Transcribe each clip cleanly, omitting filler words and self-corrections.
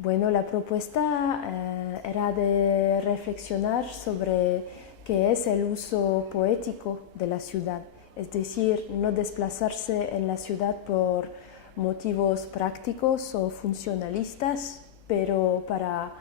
Bueno, la propuesta era de reflexionar sobre qué es el uso poético de la ciudad, es decir, no desplazarse en la ciudad por motivos prácticos o funcionalistas, pero para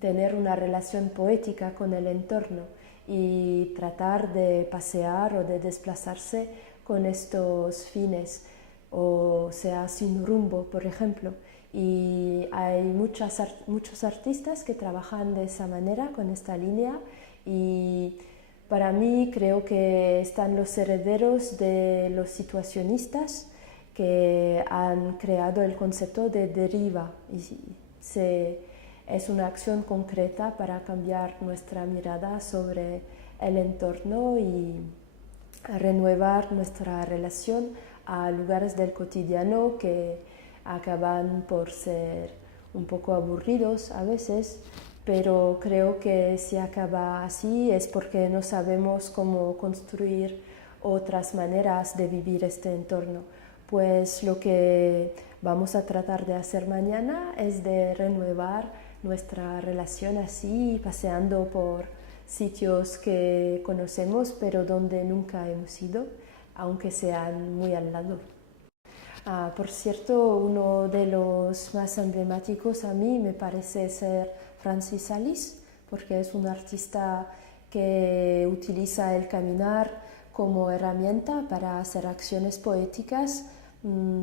tener una relación poética con el entorno y tratar de pasear o de desplazarse con estos fines, o sea, sin rumbo, por ejemplo. Y hay muchos artistas que trabajan de esa manera, con esta línea, y para mí creo que están los herederos de los situacionistas que han creado el concepto de deriva, y es una acción concreta para cambiar nuestra mirada sobre el entorno y renuevar nuestra relación a lugares del cotidiano que acaban por ser un poco aburridos a veces, pero creo que si acaba así es porque no sabemos cómo construir otras maneras de vivir este entorno. Pues lo que vamos a tratar de hacer mañana es de renuevar nuestra relación así, paseando por sitios que conocemos pero donde nunca hemos ido, aunque sean muy al lado. Por cierto, uno de los más emblemáticos a mí me parece ser Francis Alice, porque es un artista que utiliza el caminar como herramienta para hacer acciones poéticas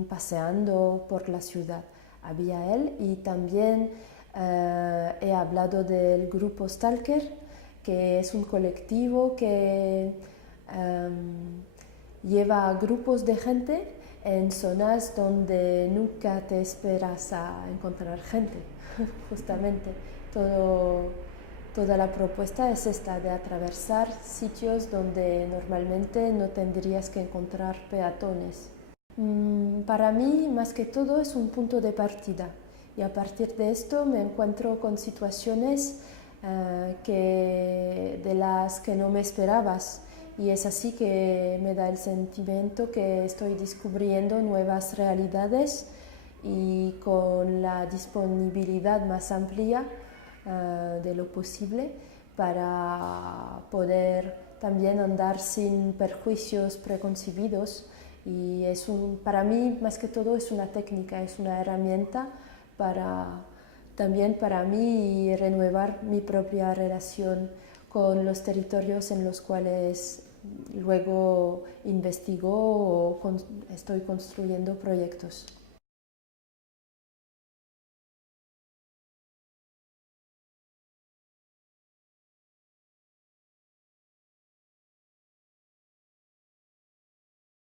paseando por la ciudad. Había él y también he hablado del grupo Stalker, que es un colectivo que lleva a grupos de gente en zonas donde nunca te esperas a encontrar gente. Justamente toda la propuesta es esta, de atravesar sitios donde normalmente no tendrías que encontrar peatones. Para mí, más que todo, es un punto de partida, y a partir de esto me encuentro con situaciones de las que no me esperabas, y es así que me da el sentimiento que estoy descubriendo nuevas realidades y con la disponibilidad más amplia de lo posible para poder también andar sin perjuicios preconcebidos. Y para mí, más que todo, es una técnica, es una herramienta también para mí renuevar mi propia relación con los territorios en los cuales luego investigo o estoy construyendo proyectos.